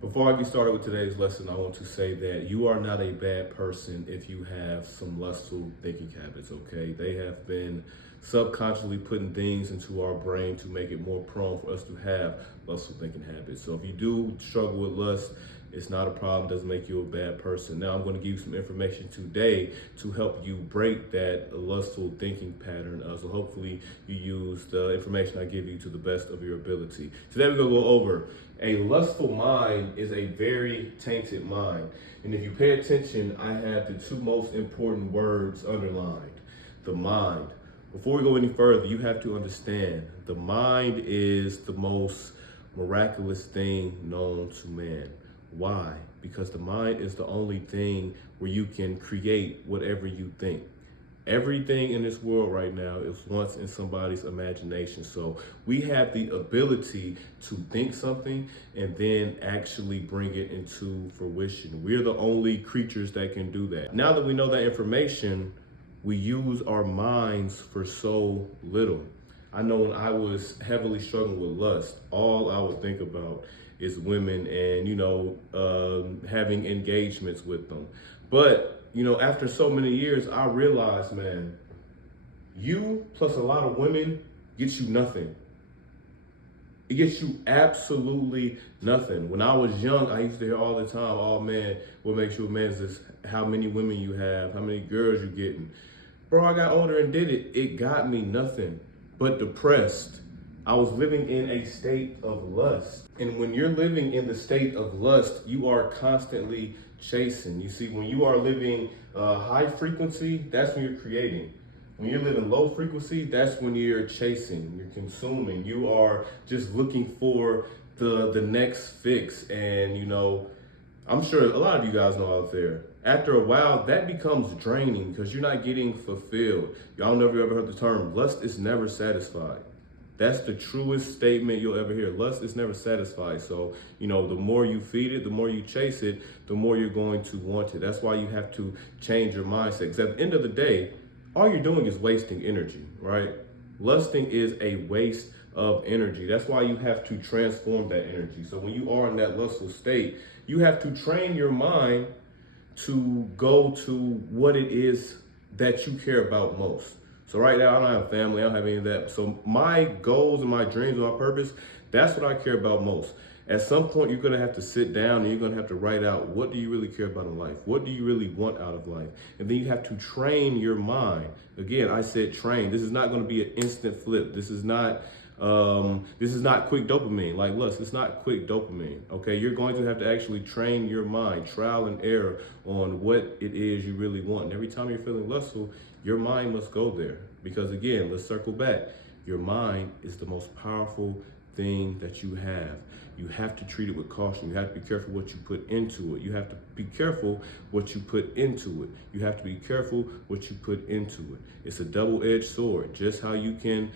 Before I get started with today's lesson, I want to say that you are not a bad person if you have some lustful thinking habits, okay? They have been subconsciously putting things into our brain to make it more prone for us to have lustful thinking habits. So if you do struggle with lust, it's not a problem, doesn't make you a bad person. Now I'm going to give you some information today to help you break that lustful thinking pattern. So hopefully you use the information I give you to the best of your ability. Today we're going to go over a lustful mind is a very tainted mind. And if you pay attention, I have the two most important words underlined: the mind. Before we go any further, you have to understand the mind is the most miraculous thing known to man. Why? Because the mind is the only thing where you can create whatever you think. Everything in this world right now is once in somebody's imagination. So we have the ability to think something and then actually bring it into fruition. We're the only creatures that can do that. Now that we know that information, we use our minds for so little. I know when I was heavily struggling with lust, all I would think about is women and, having engagements with them. But after so many years, I realized, man, you plus a lot of women gets you nothing. It gets you absolutely nothing. When I was young, I used to hear all the time, oh man, what makes you a man is how many women you have, how many girls you're getting. Bro, I got older and did it. It got me nothing but depressed. I was living in a state of lust. And when you're living in the state of lust, you are constantly chasing. You see, when you are living high frequency, that's when you're creating. When you're living low frequency, that's when you're chasing, you're consuming. You are just looking for the next fix. And I'm sure a lot of you guys know out there, after a while, that becomes draining because you're not getting fulfilled. Y'all never ever heard the term, lust is never satisfied. That's the truest statement you'll ever hear. Lust is never satisfied. So, the more you feed it, the more you chase it, the more you're going to want it. That's why you have to change your mindset. Because at the end of the day, all you're doing is wasting energy, right? Lusting is a waste of energy. That's why you have to transform that energy. So when you are in that lustful state, you have to train your mind to go to what it is that you care about most. So right now, I don't have family, I don't have any of that. So my goals and my dreams and my purpose, that's what I care about most. At some point, you're gonna have to sit down and you're gonna have to write out, what do you really care about in life? What do you really want out of life? And then you have to train your mind. Again, I said train. This is not gonna be an instant flip. This is not quick dopamine like lust. It's not quick dopamine, okay? You're going to have to actually train your mind, trial and error on what it is you really want. And every time you're feeling lustful, your mind must go there. Because again, let's circle back. Your mind is the most powerful thing that you have. You have to treat it with caution. You have to be careful what you put into it. You have to be careful what you put into it. You have to be careful what you put into it. It's a double-edged sword. Just how you can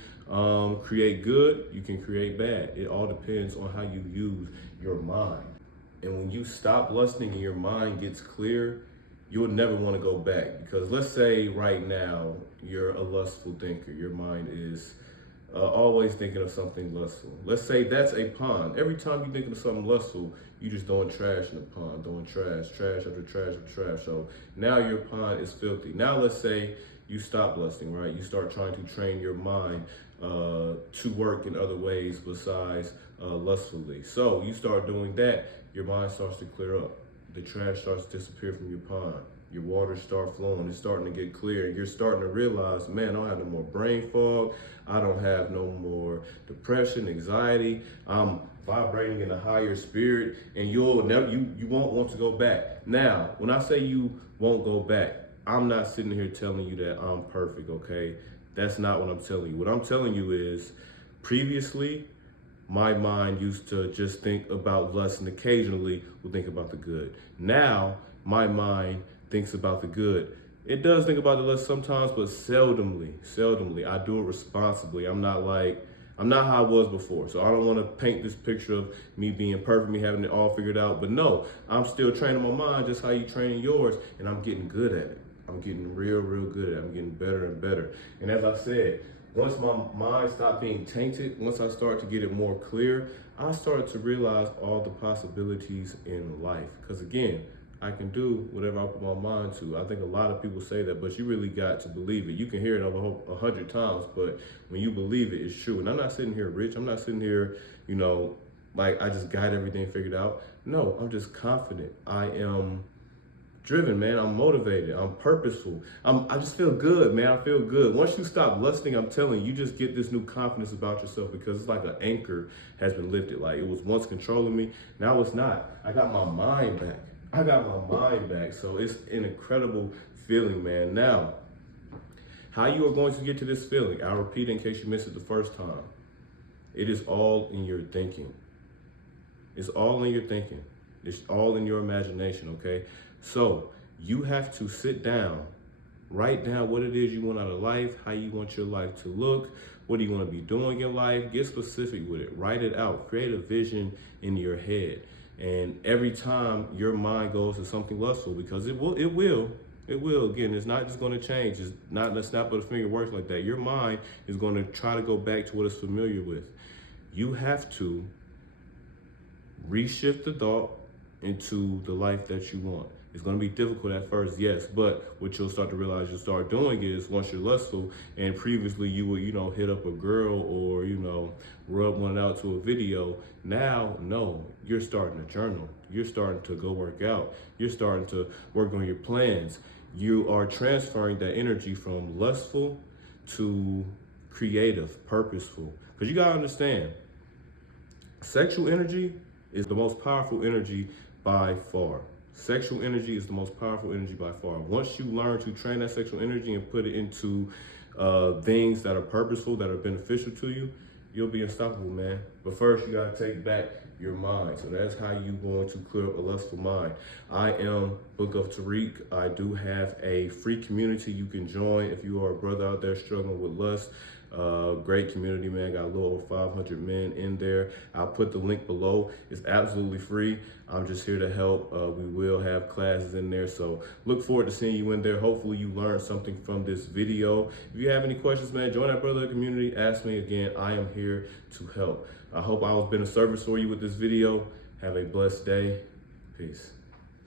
create good, you can create bad. It all depends on how you use your mind. And when you stop lusting and your mind gets clear, you'll never want to go back. Because let's say right now, you're a lustful thinker. Your mind is always thinking of something lustful. Let's say that's a pond. Every time you're thinking of something lustful, you just throwing trash in the pond, throwing trash after trash after trash. So now your pond is filthy. Now let's say you stop lusting, right? You start trying to train your mind to work in other ways besides lustfully. So you start doing that, your mind starts to clear up. The trash starts to disappear from your pond. Your waters start flowing. It's starting to get clear. You're starting to realize, man, I don't have no more brain fog. I don't have no more depression, anxiety. I'm vibrating in a higher spirit, and you won't want to go back. Now, when I say you won't go back, I'm not sitting here telling you that I'm perfect, okay? That's not what I'm telling you. What I'm telling you is, previously, my mind used to just think about lust and occasionally would think about the good. Now, my mind thinks about the good. It does think about the lust sometimes, but seldomly. I do it responsibly. I'm not how I was before. So I don't want to paint this picture of me being perfect, me having it all figured out. But no, I'm still training my mind just how you training yours, and I'm getting good at it. I'm getting real good at it. I'm getting better and better. And as I said, Once my mind stopped being tainted, once I started to get it more clear, I started to realize all the possibilities in life. Because again, I can do whatever I put my mind to. I think a lot of people say that, but you really got to believe it. You can hear it over 100 times, but when you believe it, it's true. And I'm not sitting here rich. I'm not sitting here, like I just got everything figured out. No, I'm just confident. I am driven, man. I'm motivated. I'm purposeful. I just feel good, man. I feel good. Once you stop lusting, I'm telling you, you just get this new confidence about yourself, because it's like an anchor has been lifted. Like it was once controlling me. Now it's not. I got my mind back. So it's an incredible feeling, man. Now, how you are going to get to this feeling, I'll repeat in case you missed it the first time. It is all in your thinking. It's all in your thinking. It's all in your imagination, okay? So you have to sit down, write down what it is you want out of life, how you want your life to look, what do you want to be doing in life, get specific with it, write it out, create a vision in your head. And every time your mind goes to something lustful, because it will, again, it's not just going to change. It's not a snap of the finger works like that. Your mind is going to try to go back to what it's familiar with. You have to reshift the thought into the life that you want. It's going to be difficult at first, yes, but what you'll start to realize you'll start doing is, once you're lustful, and previously you would, hit up a girl or, rub one out to a video. Now, no, you're starting to journal. You're starting to go work out. You're starting to work on your plans. You are transferring that energy from lustful to creative, purposeful. Because you got to understand, sexual energy is the most powerful energy by far. Sexual energy is the most powerful energy by far. Once you learn to train that sexual energy and put it into things that are purposeful, that are beneficial to you, you'll be unstoppable, man. But first, you gotta take back your mind. So that's how you're going to clear up a lustful mind. I am Book of Tariq. I do have a free community you can join if you are a brother out there struggling with lust. Great community, man. Got a little over 500 men in there. I'll put the link below. It's absolutely free. I'm just here to help. We will have classes in there, so look forward to seeing you in there. Hopefully you learned something from this video. If you have any questions, man, join that brother community. Ask me again. I am here to help. I hope I was been of service for you with this video. Have a blessed day. Peace.